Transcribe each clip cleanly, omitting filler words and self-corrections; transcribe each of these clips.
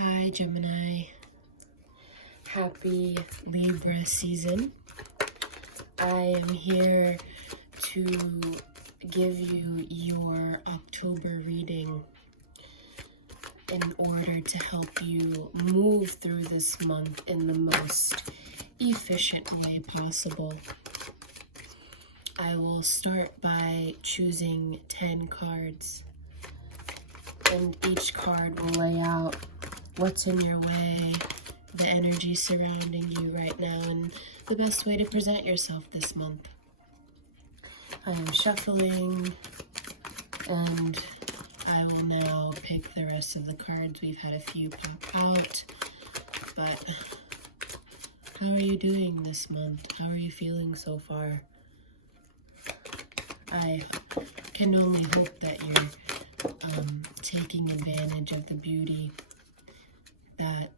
Hi, Gemini. Happy Libra season. I am here to give you your October reading in order to help you move through this month in the most efficient way possible. I will start by choosing 10 cards, and each card will lay out what's in your way, the energy surrounding you right now, and the best way to present yourself this month. I am shuffling, and I will now pick the rest of the cards. We've had a few pop out, but how are you doing this month? How are you feeling so far? I can only hope that you're taking advantage of the beauty that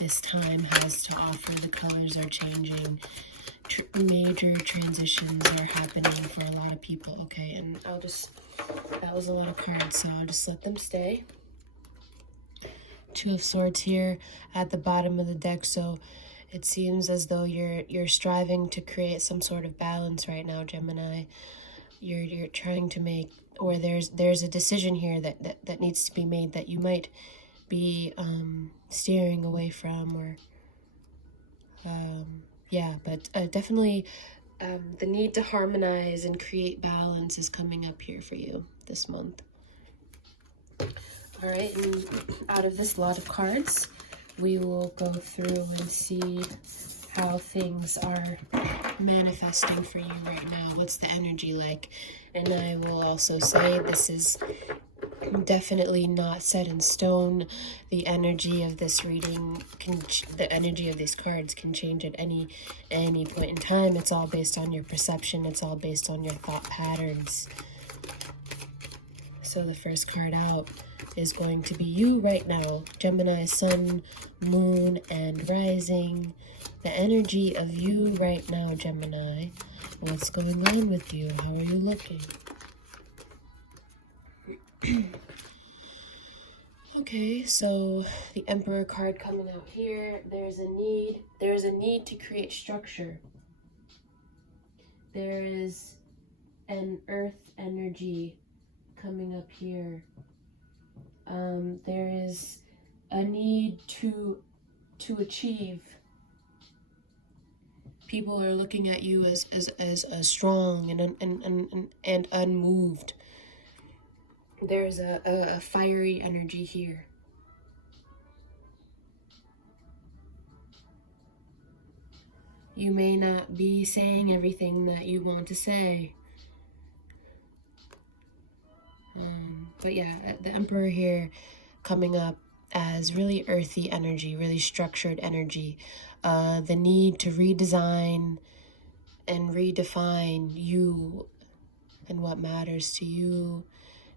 this time has to offer. The colors are changing. Major transitions are happening for a lot of people. Okay, and that was a lot of cards, so I'll just let them stay. Two of Swords here at the bottom of the deck, so it seems as though you're striving to create some sort of balance right now, Gemini. You're trying to make, or there's a decision here that needs to be made that you might be steering away from, or yeah, but definitely the need to harmonize and create balance is coming up here for you this month. All right, and out of this lot of cards, we will go through and see how things are manifesting for you right now. What's the energy like? And I will also say this is definitely not set in stone. The energy of this reading the energy of these cards can change at any point in time. It's all based on your perception. It's all based on your thought patterns. So the first card out is going to be you right now, Gemini, Sun, Moon, and Rising. The energy of you right now, Gemini. What's going on with you? How are you looking? Okay, so the Emperor card coming out here. There's a need to create structure. There is an earth energy coming up here. There is a need to achieve. People are looking at you as strong and unmoved. There's a fiery energy here. You may not be saying everything that you want to say. But yeah, the Emperor here coming up as really earthy energy, really structured energy. The need to redesign and redefine you and what matters to you,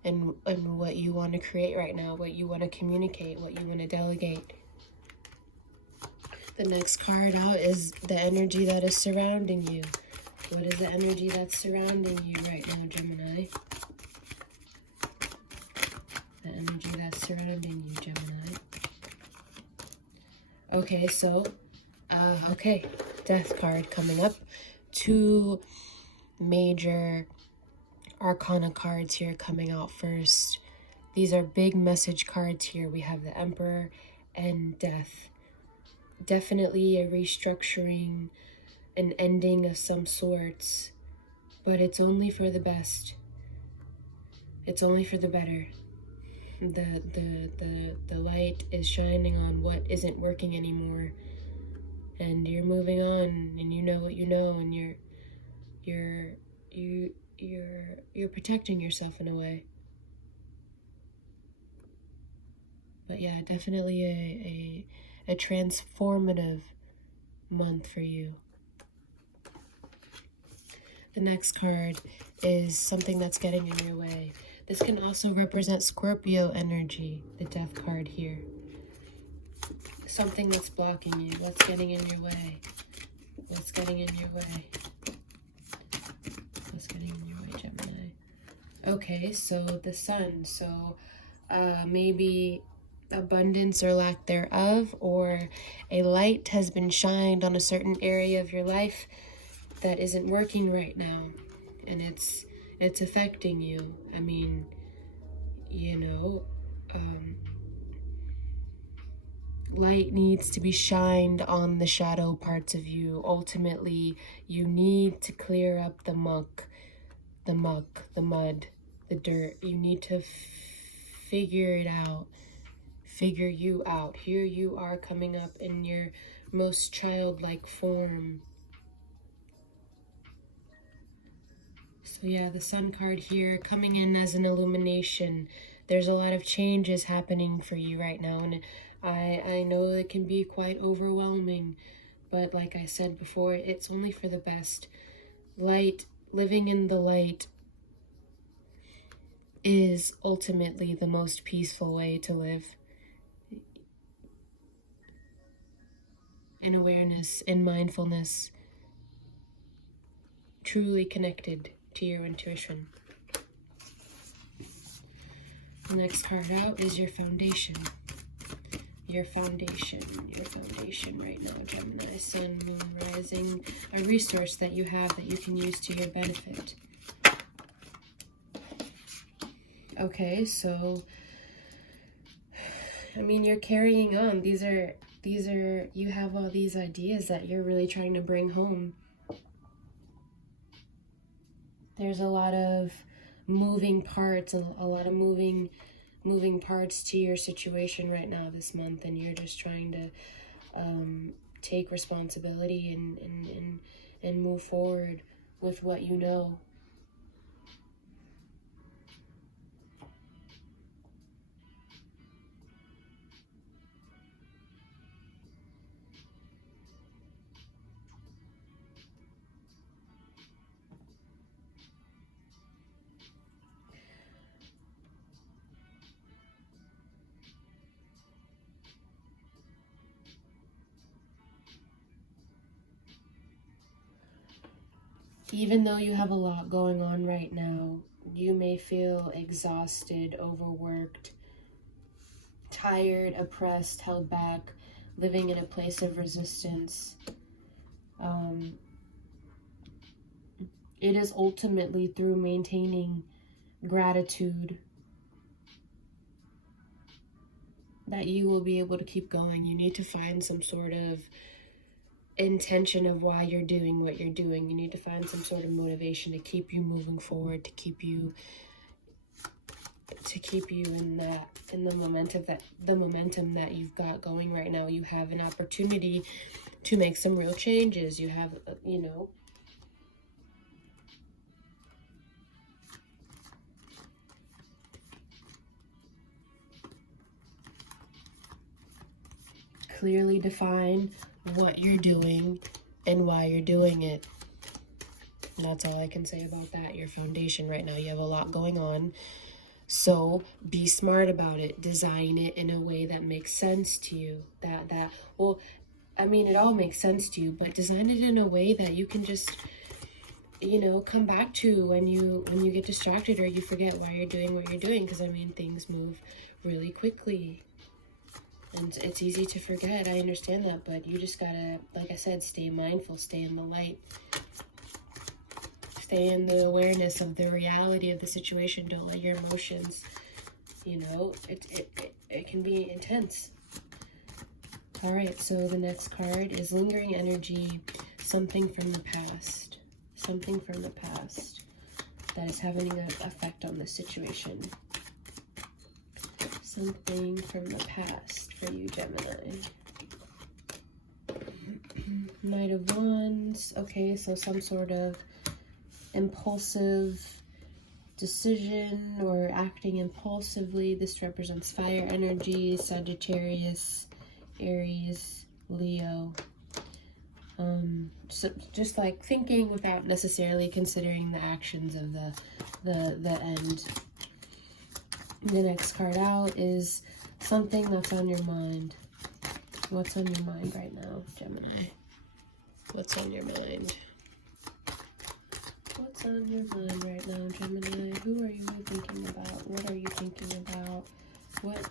and what you want to create right now, what you want to communicate, what you want to delegate. The next card out is the energy that is surrounding you. What is the energy that's surrounding you right now, Gemini? The energy that's surrounding you, Gemini. Okay, so, okay, Death card coming up. Two major Arcana cards here coming out first. These are big message cards here. We have the Emperor and Death. Definitely a restructuring, an ending of some sorts, but it's only for the best. It's only for the better. The light is shining on what isn't working anymore, and you're moving on, and you know what you know, and you're protecting yourself in a way. But yeah, definitely a transformative month for you. The next card is something that's getting in your way. This can also represent Scorpio energy, the Death card here. Something that's blocking you. What's getting in your way? What's getting in your way? What's getting in your way, Gemini? Okay, so the Sun. So maybe abundance or lack thereof, or a light has been shined on a certain area of your life that isn't working right now, and it's affecting you. I mean, you know, light needs to be shined on the shadow parts of you. Ultimately, you need to clear up the muck, the mud, the dirt. You need to figure it out. Figure you out. Here you are coming up in your most childlike form. So yeah, the Sun card here coming in as an illumination. There's a lot of changes happening for you right now, and I know it can be quite overwhelming, but like I said before, it's only for the best. Light, living in the light, is ultimately the most peaceful way to live. In awareness, in mindfulness, truly connected to your intuition. The next card out is your foundation. Your foundation right now, Gemini, Sun, Moon, Rising, a resource that you have that you can use to your benefit. Okay, so, I mean, you're carrying on. These are, you have all these ideas that you're really trying to bring home. There's a lot of moving parts, and a lot of moving parts to your situation right now this month, and you're just trying to take responsibility and move forward with what you know. Even though you have a lot going on right now, you may feel exhausted, overworked, tired, oppressed, held back, living in a place of resistance. It is ultimately through maintaining gratitude that you will be able to keep going. You need to find some sort of intention of why you're doing what you're doing. You need to find some sort of motivation to keep you moving forward, to keep you in the momentum that you've got going right now. You have an opportunity to make some real changes. You have, you know, clearly define what you're doing and why you're doing it. And that's all I can say about that. Your foundation right now, you have a lot going on. So be smart about it. Design it in a way that makes sense to you. Well, I mean, it all makes sense to you, but design it in a way that you can just, you know, come back to when you get distracted or you forget why you're doing what you're doing. Because I mean, things move really quickly. And it's easy to forget. I understand that, but you just gotta, like I said, stay mindful, stay in the light. Stay in the awareness of the reality of the situation. Don't let your emotions, you know, it can be intense. All right, so the next card is lingering energy, something from the past. Something from the past that is having an effect on this situation. Something from the past for you, Gemini. Knight of Wands. Okay, so some sort of impulsive decision or acting impulsively. This represents fire energy, Sagittarius, Aries, Leo. So just like thinking without necessarily considering the actions of the end. The next card out is something that's on your mind. What's on your mind right now, Gemini? What's on your mind? What's on your mind right now, Gemini? Who are you thinking about? What are you thinking about? What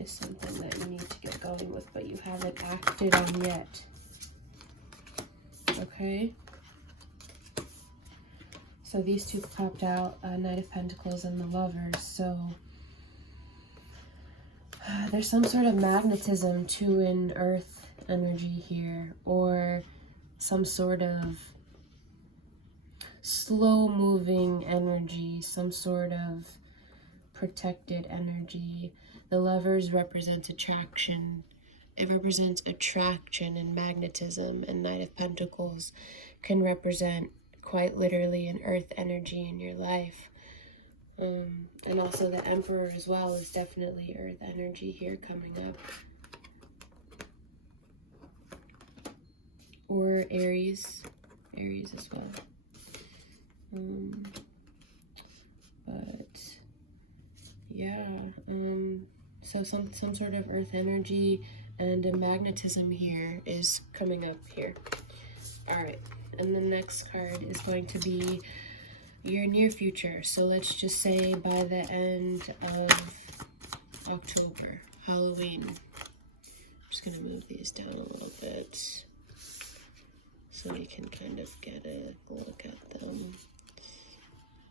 is something that you need to get going with, but you haven't acted on yet. Okay? So these two popped out, Knight of Pentacles and the Lovers. So there's some sort of magnetism to an earth energy here, or some sort of slow-moving energy, some sort of protected energy. The Lovers represents attraction. It represents attraction and magnetism, and Knight of Pentacles can represent quite literally an earth energy in your life. And also the Emperor as well is definitely earth energy here coming up. Or Aries as well. But yeah, so some sort of earth energy and a magnetism here is coming up here. All right, and the next card is going to be your near future. So let's just say by the end of October, Halloween. I'm just gonna move these down a little bit so you can kind of get a look at them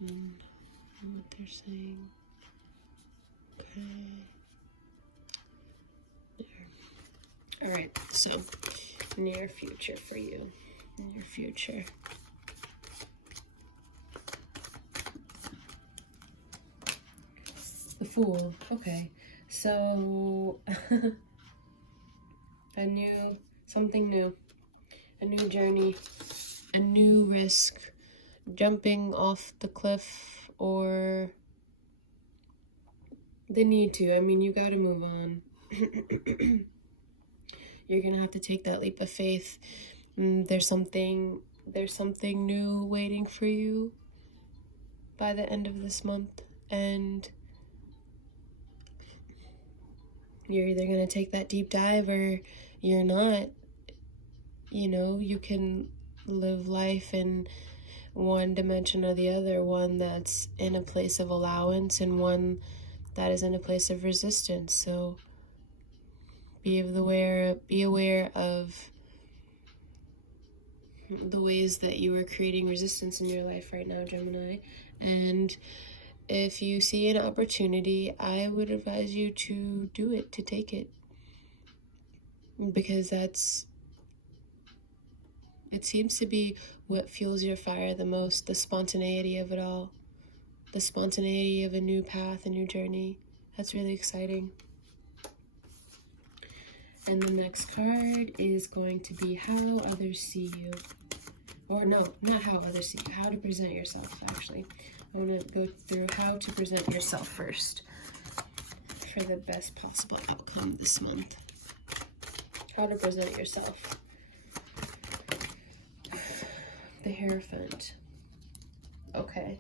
and what they're saying. Okay. There. All right, so near future for you. Near future. The Fool. Okay, so something new, a new journey, a new risk, jumping off the cliff, or the need to. I mean, you got to move on. You're gonna have to take that leap of faith. There's something new waiting for you by the end of this month, and you're either going to take that deep dive or you're not. You know, you can live life in one dimension or the other, one that's in a place of allowance and one that is in a place of resistance. So be aware of the ways that you are creating resistance in your life right now, Gemini. And if you see an opportunity, I would advise you to do it, to take it. Because it seems to be what fuels your fire the most, the spontaneity of it all. The spontaneity of a new path, a new journey. That's really exciting. And the next card is going to be how others see you. Or no, not how others see you, how to present yourself, actually. I want to go through how to present yourself first for the best possible outcome this month. How to present yourself. The Hierophant. Okay.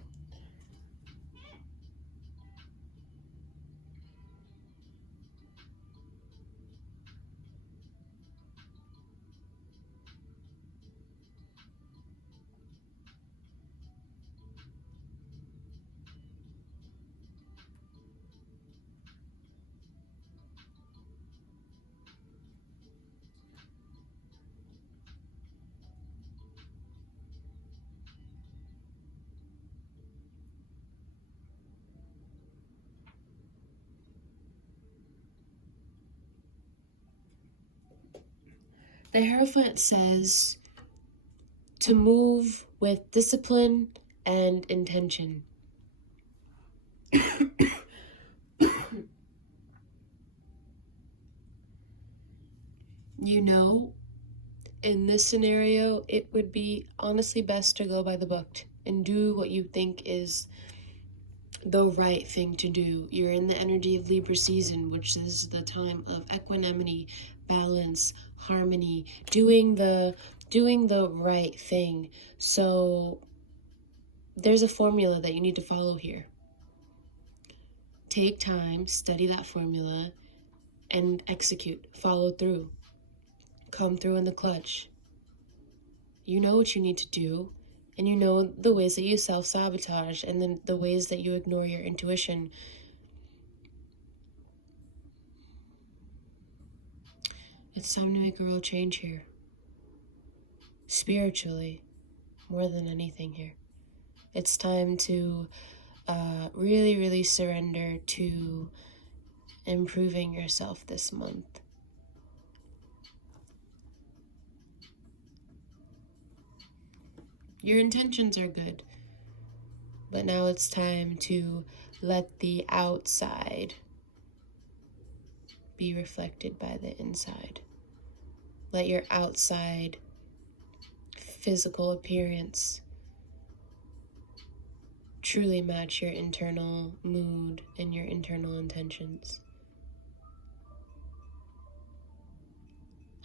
The Hierophant says to move with discipline and intention. You know, in this scenario, it would be honestly best to go by the book and do what you think is the right thing to do. You're in the energy of Libra season, which is the time of equanimity, balance, harmony, doing the right thing. So there's a formula that you need to follow here. Take time, study that formula, and execute. Follow through. Come through in the clutch. You know what you need to do, and you know the ways that you self-sabotage, and then the ways that you ignore your intuition. It's time to make a real change here. Spiritually, more than anything here. It's time to really, really surrender to improving yourself this month. Your intentions are good, but now it's time to let the outside be reflected by the inside. Let your outside physical appearance truly match your internal mood and your internal intentions.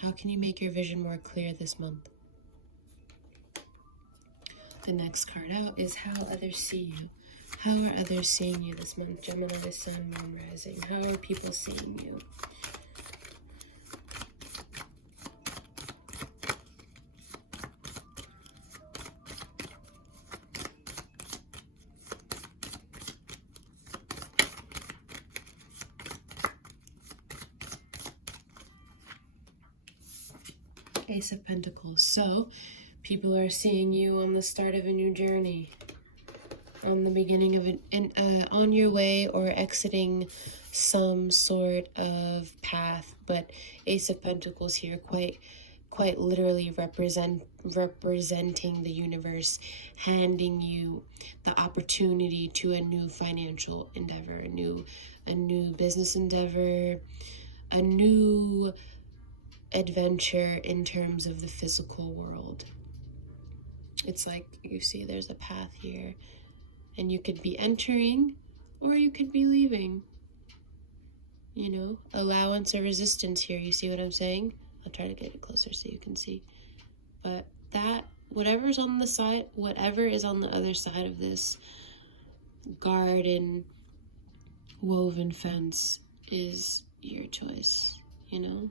How can you make your vision more clear this month? The next card out is how others see you. How are others seeing you this month? Gemini, Sun, Moon, Rising. How are people seeing you? Ace of Pentacles. So, people are seeing you on the start of a new journey, on the beginning of on your way or exiting some sort of path. But Ace of Pentacles here, quite literally representing the universe, handing you the opportunity to a new financial endeavor, a new business endeavor, a new adventure in terms of the physical world. It's like, you see, there's a path here, and you could be entering or you could be leaving. You know, allowance or resistance here. You see what I'm saying? I'll try to get it closer so you can see. But that, whatever is on the other side of this garden woven fence is your choice, you know?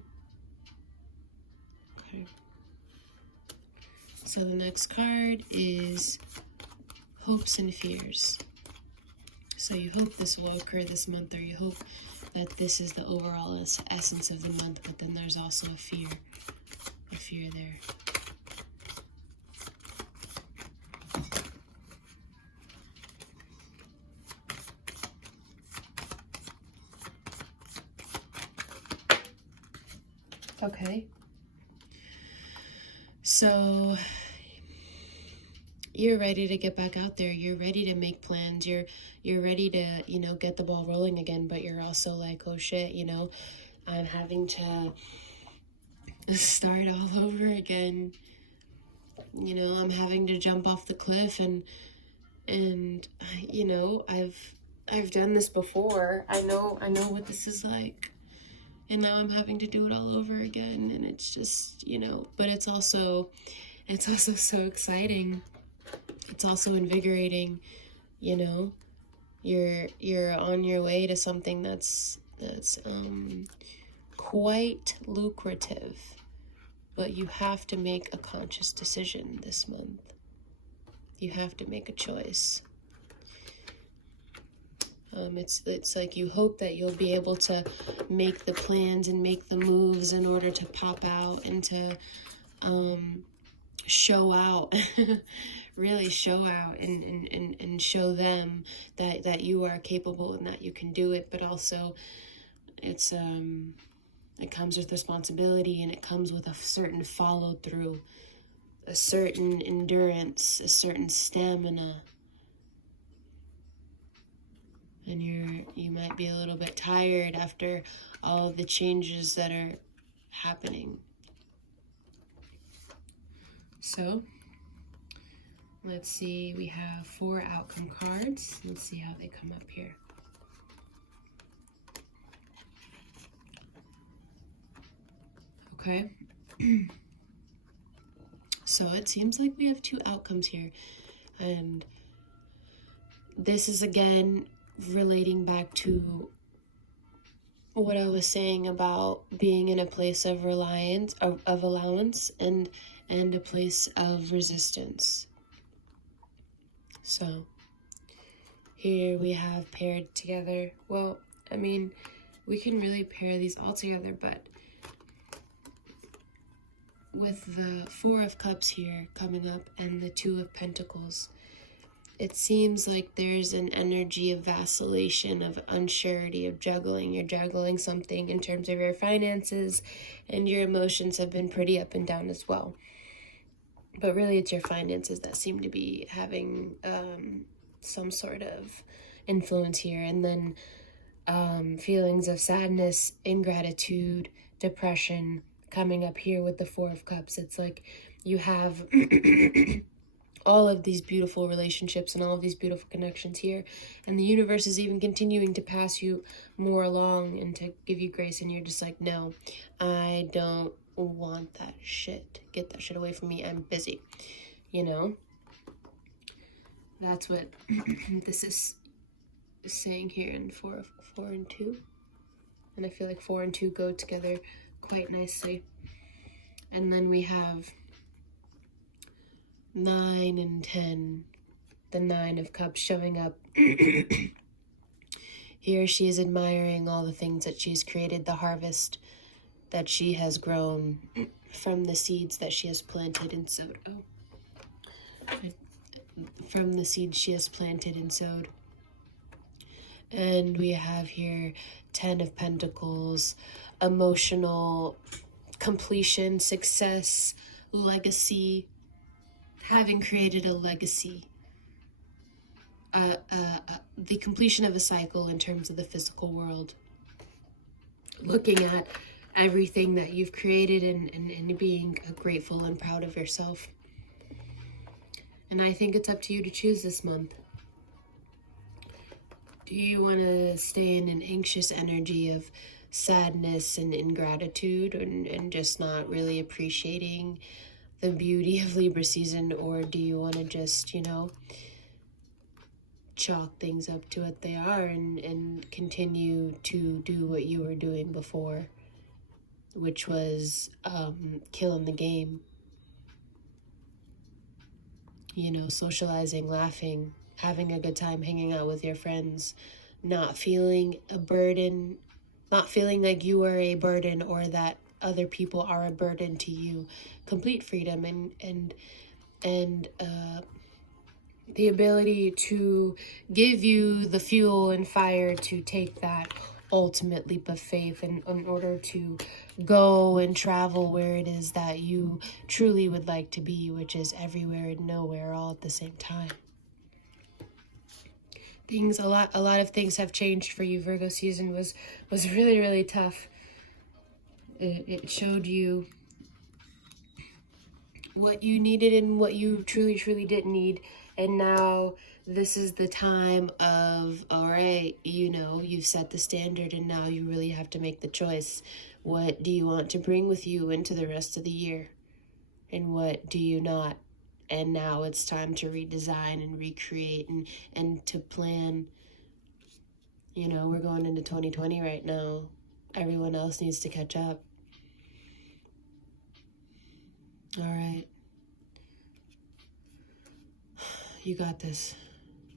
Okay. So the next card is hopes and fears. So you hope this will occur this month, or you hope that this is the overall essence of the month, but then there's also a fear there. Okay. So you're ready to get back out there. You're ready to make plans. You're ready to, you know, get the ball rolling again, but you're also like, oh shit, you know, I'm having to start all over again. You know, I'm having to jump off the cliff, and you know, I've done this before. I know what this is like. And now I'm having to do it all over again, and it's just, you know, but it's also so exciting. It's also invigorating, you know. You're on your way to something that's quite lucrative, but you have to make a conscious decision this month. You have to make a choice. It's like you hope that you'll be able to make the plans and make the moves in order to pop out and to show out, really show out and show them that you are capable and that you can do it. But also it comes with responsibility, and it comes with a certain follow through, a certain endurance, a certain stamina. And you might be a little bit tired after all of the changes that are happening. So, let's see, we have 4 outcome cards. Let's see how they come up here. Okay. So it seems like we have 2 outcomes here. And this is again relating back to what I was saying about being in a place of reliance, of allowance, and a place of resistance. So here we have paired together. Well, I mean, we can really pair these all together, but with the Four of Cups here coming up and the Two of Pentacles, it seems like there's an energy of vacillation, of unsurety, of juggling. You're juggling something in terms of your finances, and your emotions have been pretty up and down as well. But really, it's your finances that seem to be having some sort of influence here. And then feelings of sadness, ingratitude, depression coming up here with the Four of Cups. It's like you have all of these beautiful relationships and all of these beautiful connections here, and the universe is even continuing to pass you more along and to give you grace, and you're just like, no, I don't want that shit. Get that shit away from me. I'm busy. You know? That's what this is saying here in four and 2. And I feel like 4 and 2 go together quite nicely. And then we have 9 and 10, the 9 of Cups showing up. Here she is admiring all the things that she's created, the harvest that she has grown from the seeds that she has planted and sowed. From the seeds she has planted and sowed. And we have here 10 of Pentacles, emotional completion, success, legacy, having created a legacy. The completion of a cycle in terms of the physical world. Looking at everything that you've created and being grateful and proud of yourself. And I think it's up to you to choose this month. Do you want to stay in an anxious energy of sadness and ingratitude and just not really appreciating the beauty of Libra season? Or do you want to just, chalk things up to what they are and continue to do what you were doing before, which was killing the game? Socializing, laughing, having a good time, hanging out with your friends, not feeling a burden, not feeling like you are a burden or that other people are a burden to you. Complete freedom and the ability to give you the fuel and fire to take that ultimate leap of faith in order to go and travel where it is that you truly would like to be, which is everywhere and nowhere all at the same time. A lot of things have changed for you. Virgo season was really, really tough. It showed you what you needed and what you truly, truly didn't need. And now this is the time of, all right, you've set the standard and now you really have to make the choice. What do you want to bring with you into the rest of the year? And what do you not? And now it's time to redesign and recreate and to plan. We're going into 2020 right now. Everyone else needs to catch up. All right. You got this.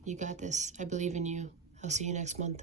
You got this. I believe in you. I'll see you next month.